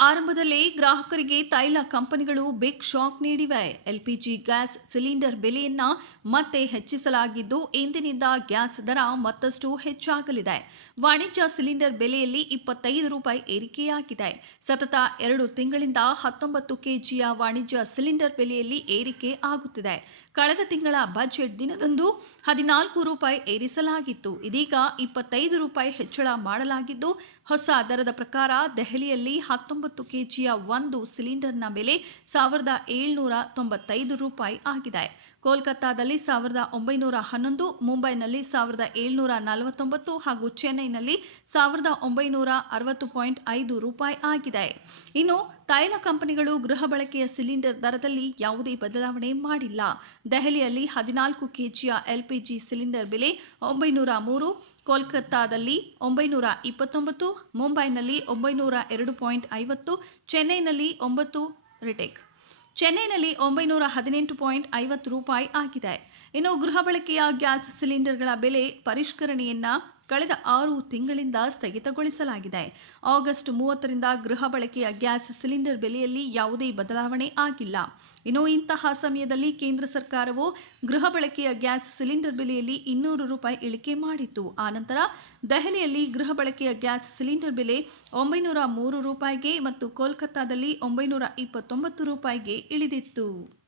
ಆರಂಭದಲ್ಲಿ ಗ್ರಾಹಕರಿಗೆ ತೈಲ ಕಂಪನಿಗಳು ಬಿಗ್ ಶಾಕ್ ನೀಡಿವೆ. ಎಲ್ಪಿಜಿ ಗ್ಯಾಸ್ ಸಿಲಿಂಡರ್ ಬೆಲೆಯನ್ನ ಮತ್ತೆ ಹೆಚ್ಚಿಸಲಾಗಿದ್ದು ಇಂದಿನಿಂದ ಗ್ಯಾಸ್ ದರ ಮತ್ತಷ್ಟು ಹೆಚ್ಚಾಗಲಿದೆ. ವಾಣಿಜ್ಯ ಸಿಲಿಂಡರ್ ಬೆಲೆಯಲ್ಲಿ ಇಪ್ಪತ್ತೈದು ರೂಪಾಯಿ ಏರಿಕೆಯಾಗಿದೆ. ಸತತ ಎರಡು ತಿಂಗಳಿಂದ ಹತ್ತೊಂಬತ್ತು ಕೆಜಿಯ ವಾಣಿಜ್ಯ ಸಿಲಿಂಡರ್ ಬೆಲೆಯಲ್ಲಿ ಏರಿಕೆ ಆಗುತ್ತಿದೆ. ಕಳೆದ ತಿಂಗಳ ಬಜೆಟ್ ದಿನದಂದು ಹದಿನಾಲ್ಕು ರೂಪಾಯಿ ಏರಿಸಲಾಗಿತ್ತು. ಇದೀಗ ಇಪ್ಪತ್ತೈದು ರೂಪಾಯಿ ಹೆಚ್ಚಳ ಮಾಡಲಾಗಿದ್ದು, ಹೊಸ ದರದ ಪ್ರಕಾರ ದೆಹಲಿಯಲ್ಲಿ ಹತ್ತೊಂಬತ್ತು ಕೆಜಿಯ ಒಂದು ಸಿಲಿಂಡರ್ನ ಬೆಲೆ ಸಾವಿರದ ಏಳ್ನೂರ ತೊಂಬತ್ತೈದು ರೂಪಾಯಿ ಆಗಿದೆ. ಕೋಲ್ಕತ್ತಾದಲ್ಲಿ ಸಾವಿರದ ಒಂಬೈನೂರ ಹನ್ನೊಂದು, ಮುಂಬೈನಲ್ಲಿ ಸಾವಿರದ ಏಳ್ನೂರ ನಲವತ್ತೊಂಬತ್ತು ಹಾಗೂ ಚೆನ್ನೈನಲ್ಲಿ ಸಾವಿರದ ಒಂಬೈನೂರ ಅರವತ್ತು ಪಾಯಿಂಟ್ ಐದು ರೂಪಾಯಿ ಆಗಿದೆ. ಇನ್ನು ತೈಲ ಕಂಪನಿಗಳು ಗೃಹ ಬಳಕೆಯ ಸಿಲಿಂಡರ್ ದರದಲ್ಲಿ ಯಾವುದೇ ಬದಲಾವಣೆ ಮಾಡಿಲ್ಲ. ದೆಹಲಿಯಲ್ಲಿ ಹದಿನಾಲ್ಕು ಕೆಜಿಯ ಎಲ್ಪಿಜಿ ಸಿಲಿಂಡರ್ ಬೆಲೆ ಒಂಬೈನೂರ ಮೂರು, ಕೋಲ್ಕತ್ತಾದಲ್ಲಿ ಒಂಬೈನೂರ ಇಪ್ಪತ್ತೊಂಬತ್ತು, ಮುಂಬೈನಲ್ಲಿ ಒಂಬೈನೂರ ಎರಡು ಪಾಯಿಂಟ್ ಐವತ್ತು, ಚೆನ್ನೈನಲ್ಲಿ ಒಂಬತ್ತು ರಿಟೇಕ್ ಚೆನ್ನೈನಲ್ಲಿ ಒಂಬೈನೂರ ಹದಿನೆಂಟು ಪಾಯಿಂಟ್ ಐವತ್ತು ರೂಪಾಯಿ ಆಗಿದೆ. ಇನ್ನು ಗೃಹ ಬಳಕೆಯ ಗ್ಯಾಸ್ ಸಿಲಿಂಡರ್ಗಳ ಬೆಲೆ ಪರಿಷ್ಕರಣೆಯನ್ನ ಕಳೆದ ಆರು ತಿಂಗಳಿಂದ ಸ್ಥಗಿತಗೊಳಿಸಲಾಗಿದೆ. ಆಗಸ್ಟ್ ಮೂವತ್ತರಿಂದ ಗೃಹ ಬಳಕೆಯ ಗ್ಯಾಸ್ ಸಿಲಿಂಡರ್ ಬೆಲೆಯಲ್ಲಿ ಯಾವುದೇ ಬದಲಾವಣೆ ಆಗಿಲ್ಲ. ಇನ್ನು ಇಂತಹ ಸಮಯದಲ್ಲಿ ಕೇಂದ್ರ ಸರ್ಕಾರವು ಗೃಹ ಬಳಕೆಯ ಗ್ಯಾಸ್ ಸಿಲಿಂಡರ್ ಬೆಲೆಯಲ್ಲಿ ಇನ್ನೂರು ರೂಪಾಯಿ ಇಳಿಕೆ ಮಾಡಿತ್ತು. ಆನಂತರ ದೆಹಲಿಯಲ್ಲಿ ಗೃಹ ಬಳಕೆಯ ಗ್ಯಾಸ್ ಸಿಲಿಂಡರ್ ಬೆಲೆ ಒಂಬೈನೂರ ಮೂರು ರೂಪಾಯಿಗೆ ಮತ್ತು ಕೋಲ್ಕತ್ತಾದಲ್ಲಿ ಒಂಬೈನೂರ ಇಪ್ಪತ್ತೊಂಬತ್ತು ರೂಪಾಯಿಗೆ ಇಳಿದಿತ್ತು.